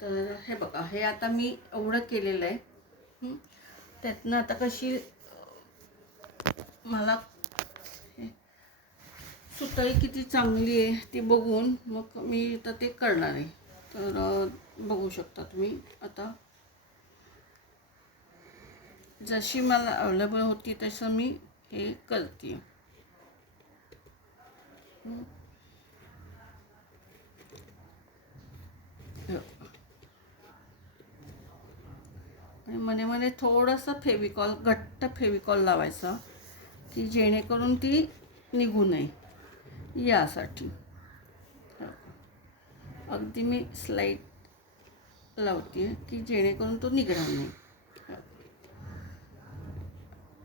तर हे बघा, हे आता मी एवढं केलेलं आहे. त्यातनं आता कशी मला सुतळी किती चांगली आहे ती बघून मग मी आता ते करणार आहे. तर बघू शकता तुम्ही आता जशी मला अवेलेबल होती तसं मी हे करते. आणि मध्ये मध्ये थोडंसं फेविकॉल, घट्ट फेविकॉल लावायचा की जेणेकरून ती निघू नये यासाठी. अगदी मी स्लाईट लावते की जेणेकरून तो निघणार नाही.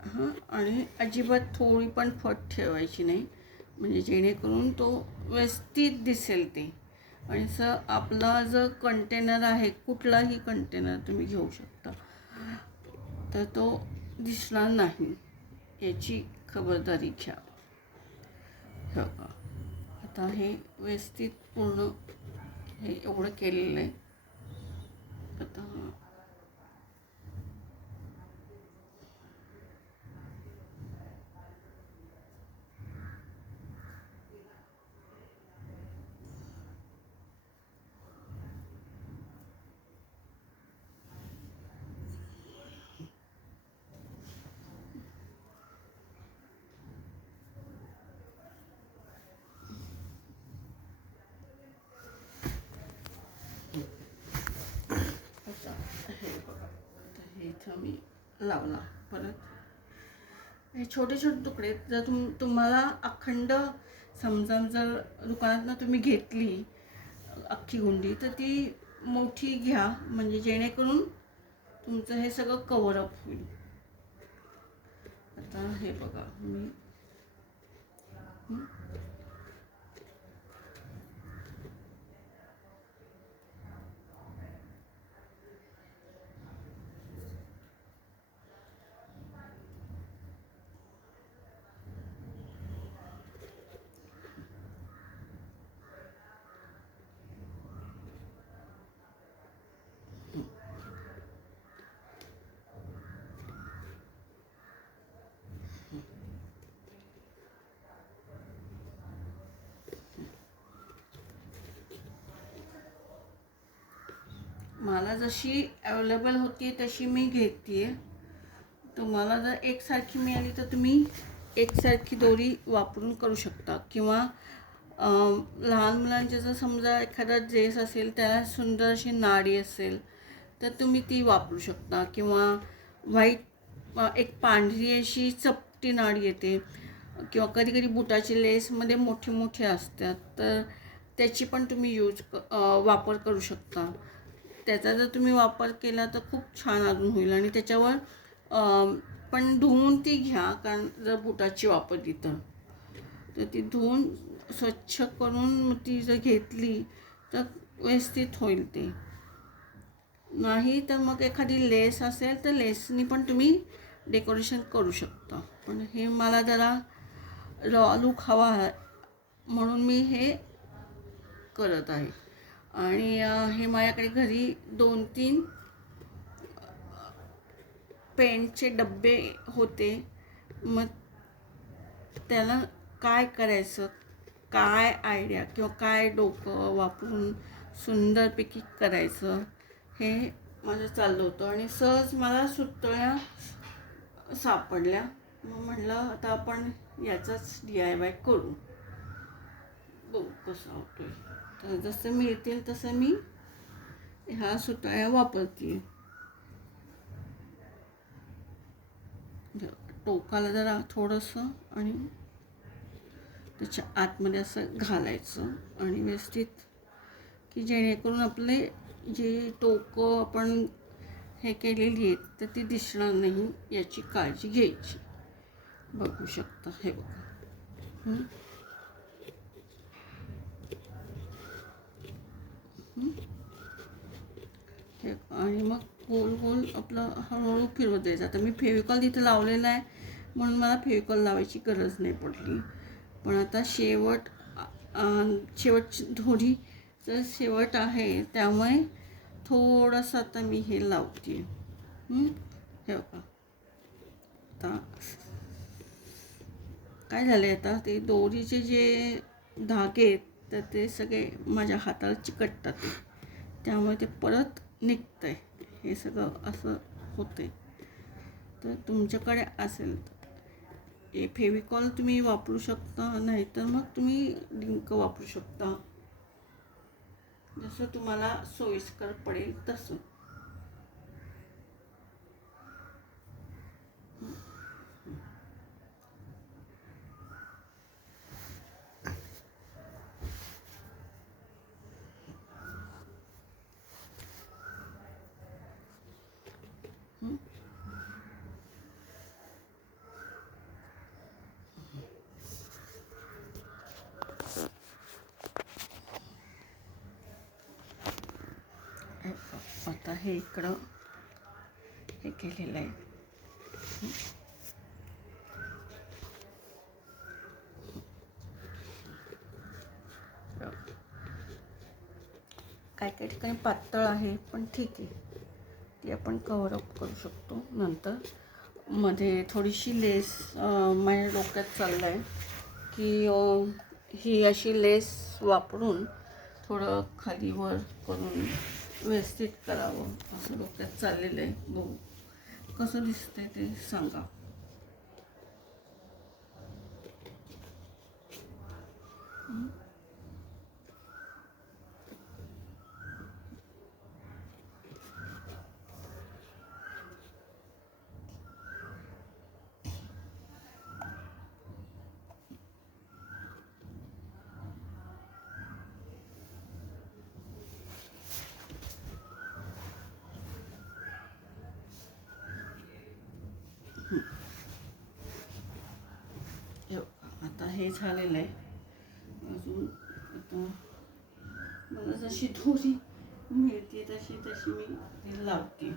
हां, आणि अजिबात थोडी पण फट ठेवायची नाही म्हणजे जेणेकरून तो व्यवस्थित दिसेल ते. आणि आपला जो कंटेनर आहे, कुठलाही कंटेनर तुम्ही घेऊ शकता, तर तो दिसणार नाही याची खबरदारी घ्या. हो का, आता हे व्यवस्थित पूर्ण हे एवढं केलेलं आहे. आता हे बघा, आता हे इथं मी लावला. परत हे छोटे छोटे तुकडे जर तुम्हाला अखंड समजा जर दुकानातनं तुम्ही घेतली अख्खी गुंडी तर ती मोठी घ्या म्हणजे जेणेकरून तुमचं हे सगळं कव्हरअप होईल. आता हे बघा मी मला जशी अवेलेबल होती तशी मी घेते. तुम्हाला जर एकसारखी मिळाली तर तुम्ही एकसारखी दोरी वापरून करू शकता. किंवा लहान मुलांचे जर समजा एखादा ड्रेस असेल त्याला सुंदर अशी नाडी असेल तर तुम्ही ती वापरू शकता. किंवा व्हाईट एक पांढरी अशी चपटी नाडी येते किंवा कधी कधी बुटाची लेसमध्ये मोठी मोठी असतात तर त्याची पण तुम्ही वापर करू शकता. त्याचा जर तुम्ही वापर केला तर खूप छान अजून होईल. आणि त्याच्यावर पण धुवून ती घ्या, कारण जर बुटाची वापरली तर ती धुवून स्वच्छ करून ती जर घेतली तर व्यवस्थित होईल. ते नाही तर मग एखादी लेस असेल तर लेसनी पण तुम्ही डेकोरेशन करू शकता. पण हे मला जरा रॉ लुक हवा आहे म्हणून मी हे करत आहे. आणि हे माझ्याकडे घरी 2-3 पेंटचे डब्बे होते. मग त्याला काय करायचं, काय आयडिया किंवा काय डोकं वापरून सुंदरपैकी करायचं हे माझं चाललं होतं. आणि सहज मला सुतळ्या सापडल्या. मग म्हटलं आता आपण याचाच DIY करू, बघू कसं होतोय. तर जसं मिळतील तसं मी ह्या सुतळ्या वापरते. टोकाला जरा थोडंसं आणि त्याच्या आतमध्ये असं घालायचं आणि व्यवस्थित की जेणेकरून आपले जे टोकं आपण हे केलेली आहेत तर ती दिसणार नाही याची काळजी घ्यायची. बघू शकता हे बघा. आणि मग गोल गोल आपलं हळूहळू फिरवत द्यायचं. आता मी फेविकॉल इथं लावलेला आहे म्हणून मला फेविकॉल लावायची गरज नाही पडली. पण आता शेवटची दोरीचं शेवट आहे त्यामुळे थोडंसं आता मी हे लावते. हे बघा आता काय झालं आहे, आता ते दोरीचे जे धागे आहेत तर ते सगळे माझ्या हाताला चिकटतात आहे, त्यामुळे ते परत निघतं आहे. हे सगळं असं होतं आहे. तर तुमच्याकडे असेल तर हे फेविकॉल तुम्ही वापरू शकता, नाहीतर मग तुम्ही डिंक वापरू शकता, जसं तुम्हाला सोयीस्कर पडेल तसं. आता हे इकडं हे केलेलं आहे. काय काही ठिकाणी पातळ आहे, पण ठीक आहे, ती आपण कव्हर अप करू शकतो नंतर. मध्ये थोडीशी लेस माझ्या डोक्यात चाललं आहे की ही अशी लेस वापरून थोडं खालीवर करून व्यवस्थित करावं, असं डोक्यात चाललेलं आहे. बघू कसं दिसतंय ते सांगा. आता हे झालेलं आहे. अजून आता मला जशी दोरी मिळते तशी मी लावते.